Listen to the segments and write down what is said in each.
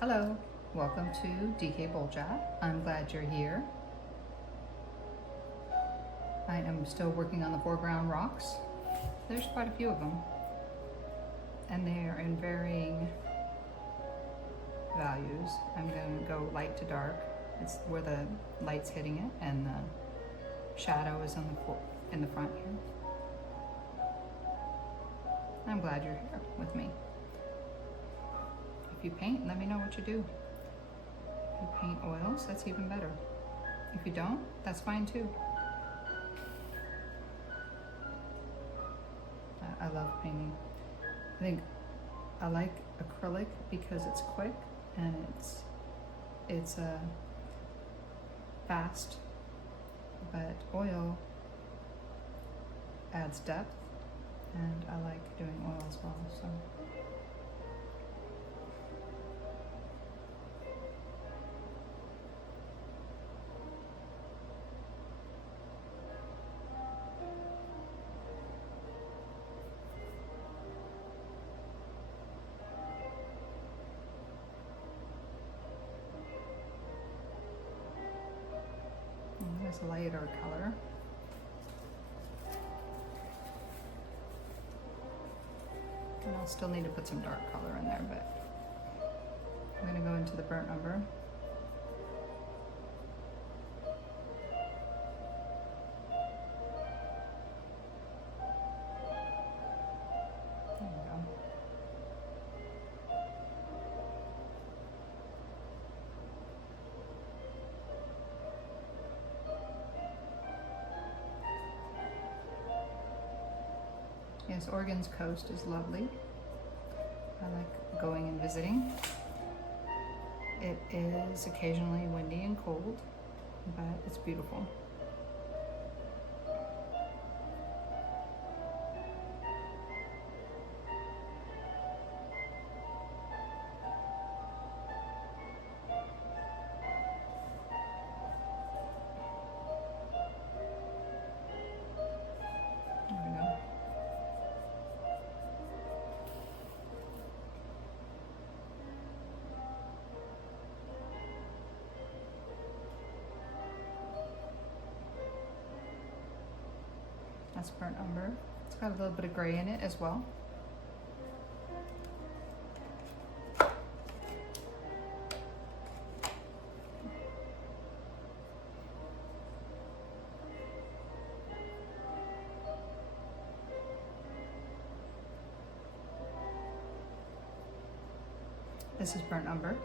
Hello, welcome to DK Boljat. I'm glad you're here. I am still working on the foreground rocks. There's quite a few of them, and they are in varying values. I'm going to go light to dark. It's where the light's hitting it, and the shadow is in the front here. I'm glad you're here with me. If you paint, let me know what you do. If you paint oils, that's even better. If you don't, that's fine too. I love painting. I think I like acrylic because it's quick and it's fast, but oil adds depth, and I like doing oil as well. So. There's a lighter color. And I'll still need to put some dark color in there, but I'm going to go into the burnt umber. There we go. Yes, Oregon's coast is lovely. I like going and visiting. It is occasionally windy and cold, but it's beautiful. There we go. That's burnt umber. It's got a little bit of gray in it as well. This is burnt umber.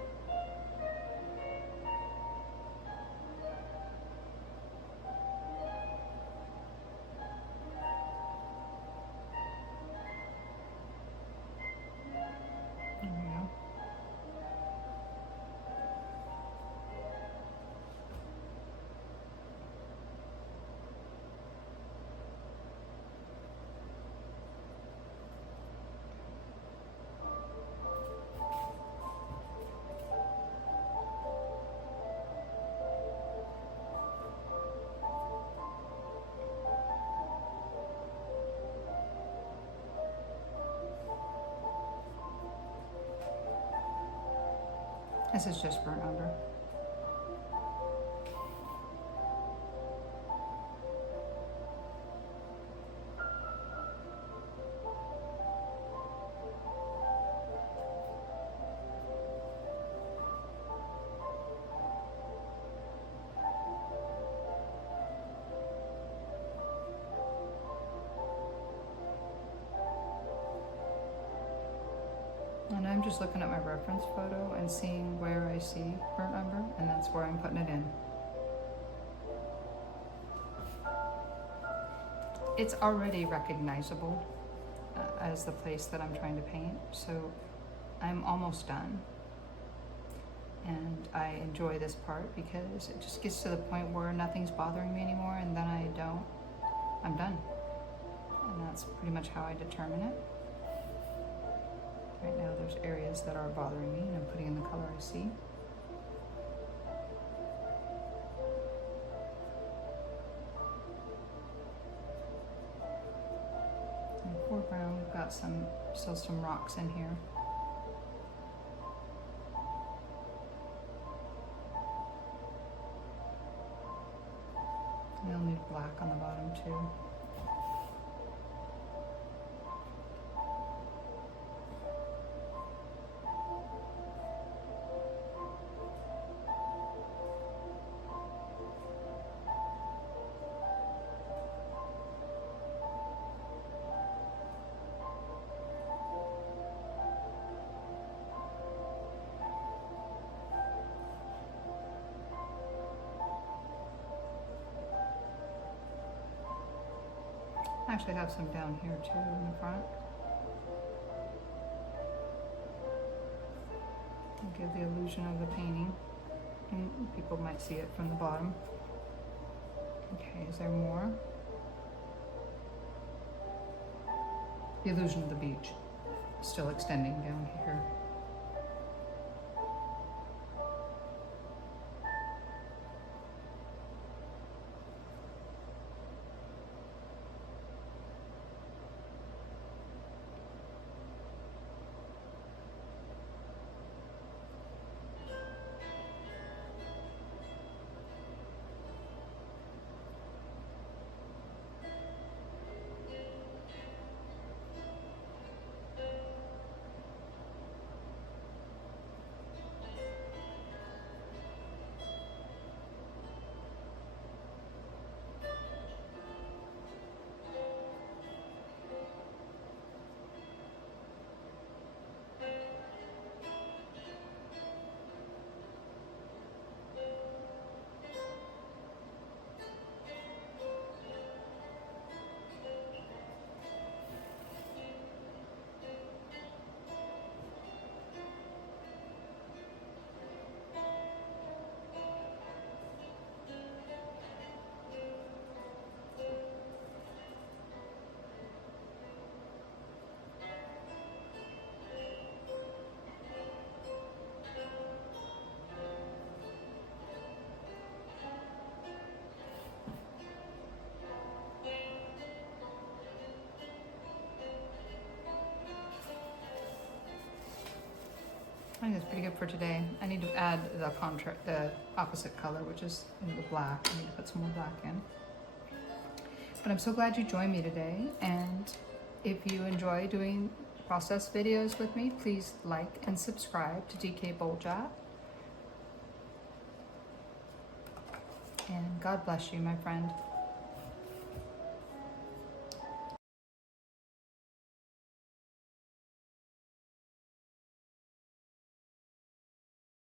There we go. This is just burnt umber. And I'm just looking at my reference photo and seeing where I see burnt umber, and that's where I'm putting it in. It's already recognizable as the place that I'm trying to paint, so I'm almost done. And I enjoy this part because it just gets to the point where nothing's bothering me anymore, and then I'm done. And that's pretty much how I determine it. Right now there's areas that are bothering me, and I'm putting in the color I see. In the foreground, we've got still some rocks in here. black on the bottom too. I actually have some down here too in the front. Give the illusion of the painting, and people might see it from the bottom. Okay, is there more? The illusion of the beach still extending down here. I think that's pretty good for today. I need to add the opposite color, which is in the black. I need to put some more black in. But I'm so glad you joined me today. And if you enjoy doing process videos with me, please like and subscribe to DK Boljat. And God bless you, my friend.